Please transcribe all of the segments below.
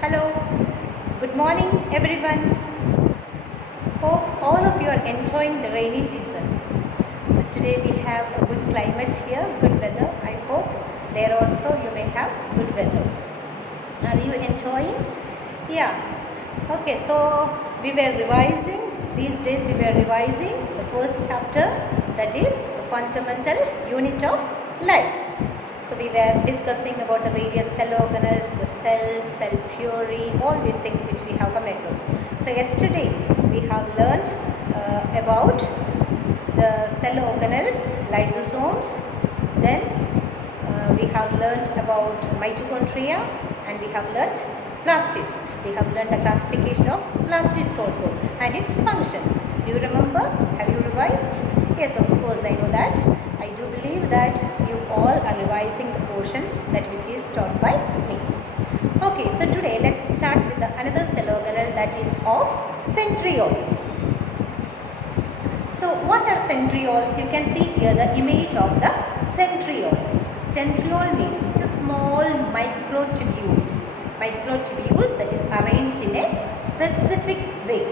Hello, good morning everyone. Hope all of you are enjoying the rainy season. So today we have a good climate here, good weather. I hope there also you may have good weather. Are you enjoying? Yeah. Okay, so we were revising, these days we were revising the first chapter, that is the fundamental unit of life. So we were discussing about the various cell organelles, the cell theory, all these things which we have come across. So yesterday we have learnt about the cell organelles, lysosomes, then we have learnt about mitochondria, and we have learnt plastids. We have learnt the classification of plastids also and its functions. Do you remember? Have you revised? Yes, of course, I know that. I do believe that you all are revising the portions that which is taught by me. Okay, so today let's start with another cell organelle, that is of centriole. So what are centrioles? You can see here the image of the centriole. Centriole means it's a small microtubules. Microtubules that is arranged in a specific way.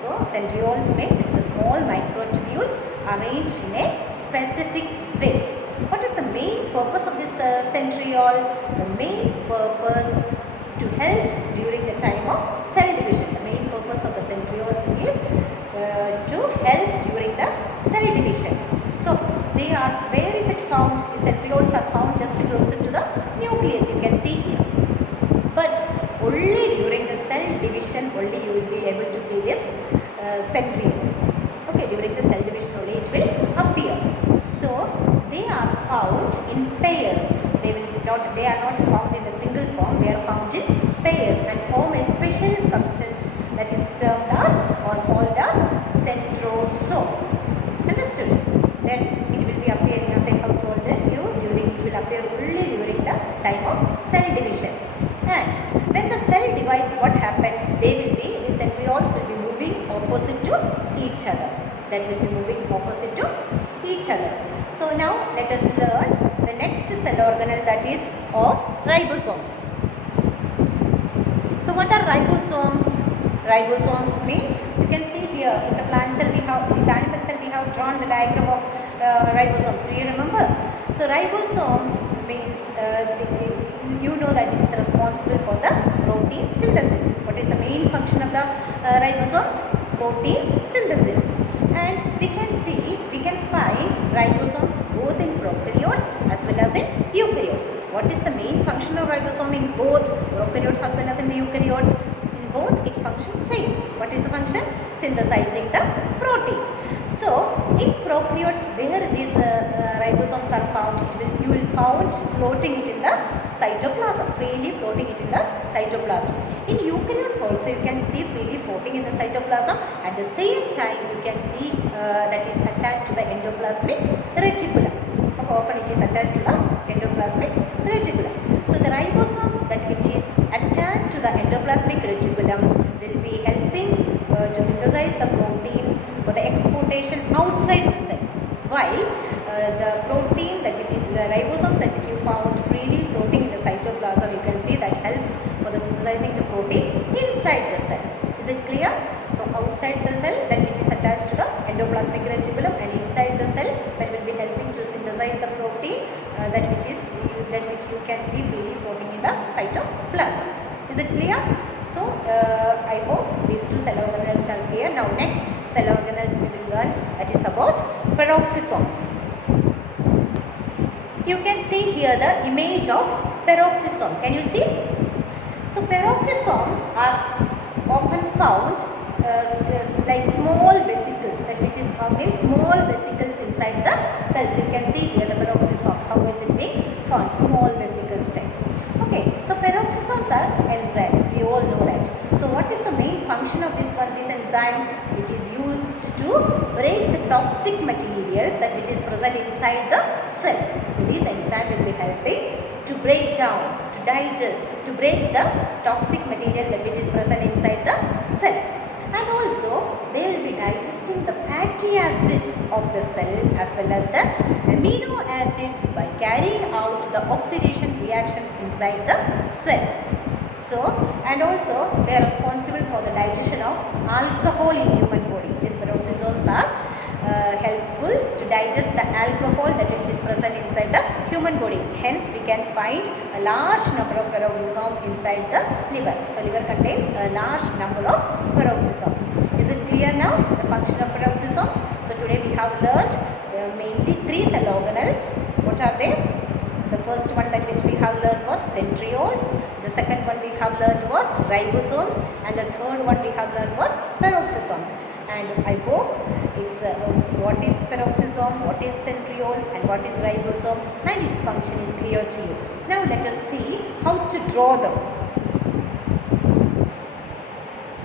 So centrioles means it's a small microtubules arranged in a specific way. What is the main purpose of this centriole? The main purpose to help during the time of cell division. The main purpose of the centrioles is to help during the cell division. So they are, where is it found? The centrioles are found just closer to the nucleus, you can see here. But only during the cell division only you will be able to see this centrioles. Okay, during the cell division only it will appear. So they are found in pairs. They are not found in a single form. They are found in pairs and form a special substance that is termed as or called as centrosome. Understood? Then it will be appearing, as I have told you, it will appear only during the time of cell division. And when the cell divides, what happens? The centrioles will be moving opposite to each other. That will be moving opposite to each other. So now let us learn the next cell organelle, that is of ribosomes. So what are ribosomes? Ribosomes means, you can see here in the plant cell we have, in the animal cell we have drawn the diagram of ribosomes. Do you remember? So ribosomes means, you know that it is responsible for the protein synthesis. What is the main function of the ribosomes? Protein synthesis. And we can find ribosomes both in prokaryotes as well as in eukaryotes. What is the main function of ribosome in both prokaryotes as well as in the eukaryotes? In both it functions same. What is the function? Synthesizing the protein. So in prokaryotes where these ribosomes are found, you will find floating it in the cytoplasm, freely floating it in the cytoplasm. In eukaryotes also you can see freely floating in the cytoplasm. At the same time you can see that is attached to the endoplasmic reticulum. Often it is attached to the endoplasmic reticulum. So the ribosomes that which is attached to the endoplasmic reticulum will be helping to synthesize the proteins for the exportation outside the cell. While the protein that which is the ribosomes that which you found freely floating in the cytoplasm, you can see that helps for the synthesizing the protein inside the cell. Is it clear? So outside the cell that which is attached to the endoplasmic reticulum, and inside the cell that will be helping to synthesize the protein that which you can see freely floating in the cytoplasm. Is it clear? So I hope these two cell organelles are clear. Now next cell organelles we will learn, that is about peroxisomes. You can see here the image of peroxisome. Can you see? So peroxisomes are often found like small vesicles, that which is found in small vesicles inside the cells. You can see here the peroxisomes. How is it being found? Small vesicles type. Okay, so peroxisomes are enzymes. We all know that. So what is the main function of this enzyme? Which is used to break the toxic materials that which is present inside the cell. So this enzyme will be helping to break down, to digest, to break the toxic material that which is present inside the cell. And also they will be digesting the fatty acid of the cell as well as the amino acids by carrying out the oxidation reactions inside the cell. So, and also they are responsible for the digestion of alcohol in human body. These peroxisomes are helpful to digest the alcohol that which is present inside the human body. Hence, we can find a large number of peroxisomes inside the liver. So, liver contains a large number of peroxisomes. Is it clear now, the function of peroxisomes? So, today we have learned mainly 3 cell organelles. What are they? The first one that which we have learned was centrioles. The second one we have learned was ribosomes, and the third one we have learned was peroxisomes. And I hope it's what is peroxisome, what is centrioles, and what is ribosome, and its function is clear to you. Now let us see how to draw them.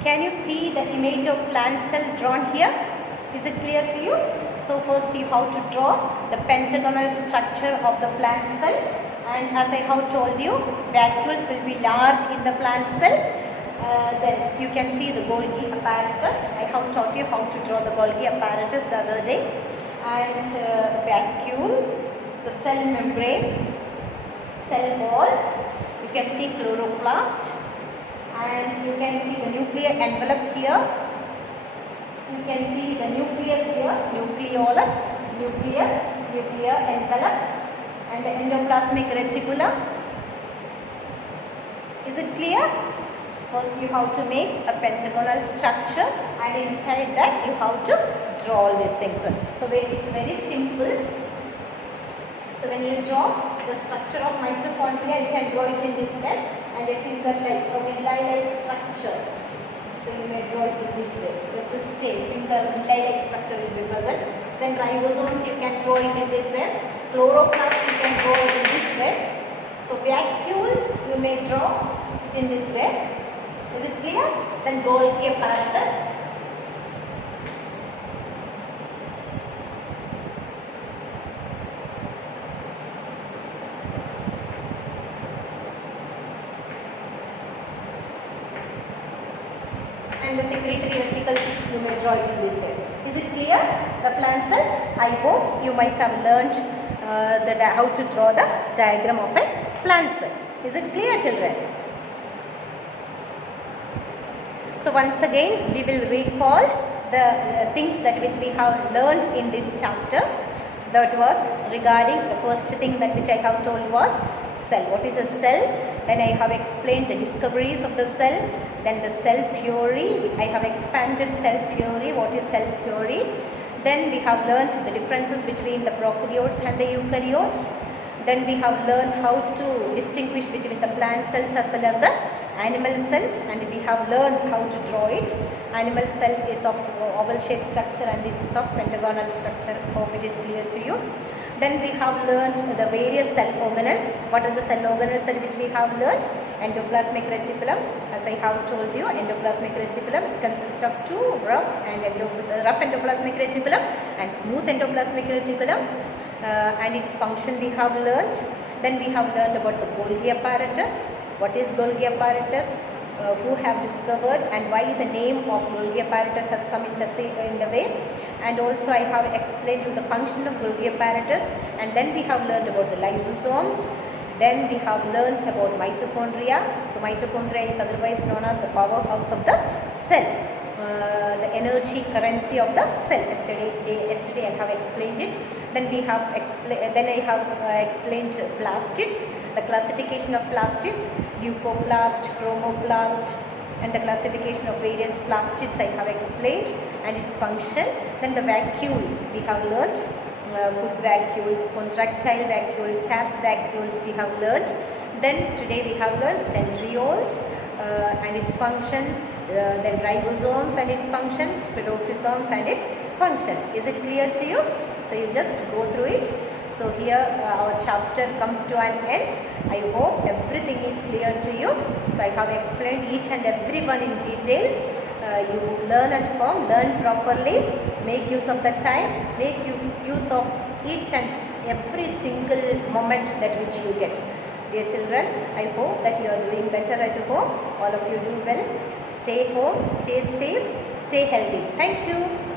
Can you see the image of plant cell drawn here? Is it clear to you? So first you have to draw the pentagonal structure of the plant cell, and as I have told you, vacuoles will be large in the plant cell. Then you can see the Golgi apparatus. I have taught you how to draw the Golgi apparatus the other day. And vacuole, the cell membrane, cell wall, you can see chloroplast, and you can see the nuclear envelope here. You can see the nucleus here, nucleolus, nucleus, nuclear envelope, and the endoplasmic reticulum. Is it clear? First you have to make a pentagonal structure, and inside that you have to draw all these things. So it's very simple. So when you draw the structure of mitochondria, you can draw it in this way, and a finger-like, a villi-like structure. So you may draw it in this way. The finger villi-like structure will be present. Then ribosomes you can draw it in this way. Chloroplast you can draw it in this way. So vacuoles you may draw in this way. Is it clear? Then Golgi apparatus. And the secretory vesicles you may draw it in this way. Is it clear? The plant cell? I hope you might have learned how to draw the diagram of a plant cell. Is it clear, children? So once again we will recall the things that which we have learned in this chapter. That was regarding the first thing that which I have told was cell. What is a cell? Then I have explained the discoveries of the cell. Then the cell theory. I have expanded cell theory. What is cell theory? Then we have learned the differences between the prokaryotes and the eukaryotes. Then we have learned how to distinguish between the plant cells as well as the animal cells, and we have learned how to draw it. Animal cell is of oval shaped structure, and this is of pentagonal structure. Hope it is clear to you. Then we have learned the various cell organelles. What are the cell organelles that which we have learned? Endoplasmic reticulum. As I have told you, endoplasmic reticulum consists of two rough endoplasmic reticulum and smooth endoplasmic reticulum. And its function we have learned. Then we have learned about the Golgi apparatus. What is Golgi apparatus? Who have discovered and why the name of Golgi apparatus has come in the way. And also I have explained you the function of Golgi apparatus. And then we have learned about the lysosomes. Then we have learned about mitochondria. So mitochondria is otherwise known as the powerhouse of the cell. The energy currency of the cell. Yesterday I have explained it. Then I have explained plastids, the classification of plastids, leucoplast, chromoplast, and the classification of various plastids I have explained and its function. Then the vacuoles we have learned, food vacuoles, contractile vacuoles, sap vacuoles we have learned. Then today we have learned centrioles and its functions, then ribosomes and its functions, peroxisomes and its function. Is it clear to you? So you just go through it. So here our chapter comes to an end. I hope everything is clear to you. So I have explained each and every one in details. You learn at home, learn properly, make use of the time, make use of each and every single moment that which you get. Dear children, I hope that you are doing better at home. All of you do well. Stay home, stay safe, stay healthy. Thank you.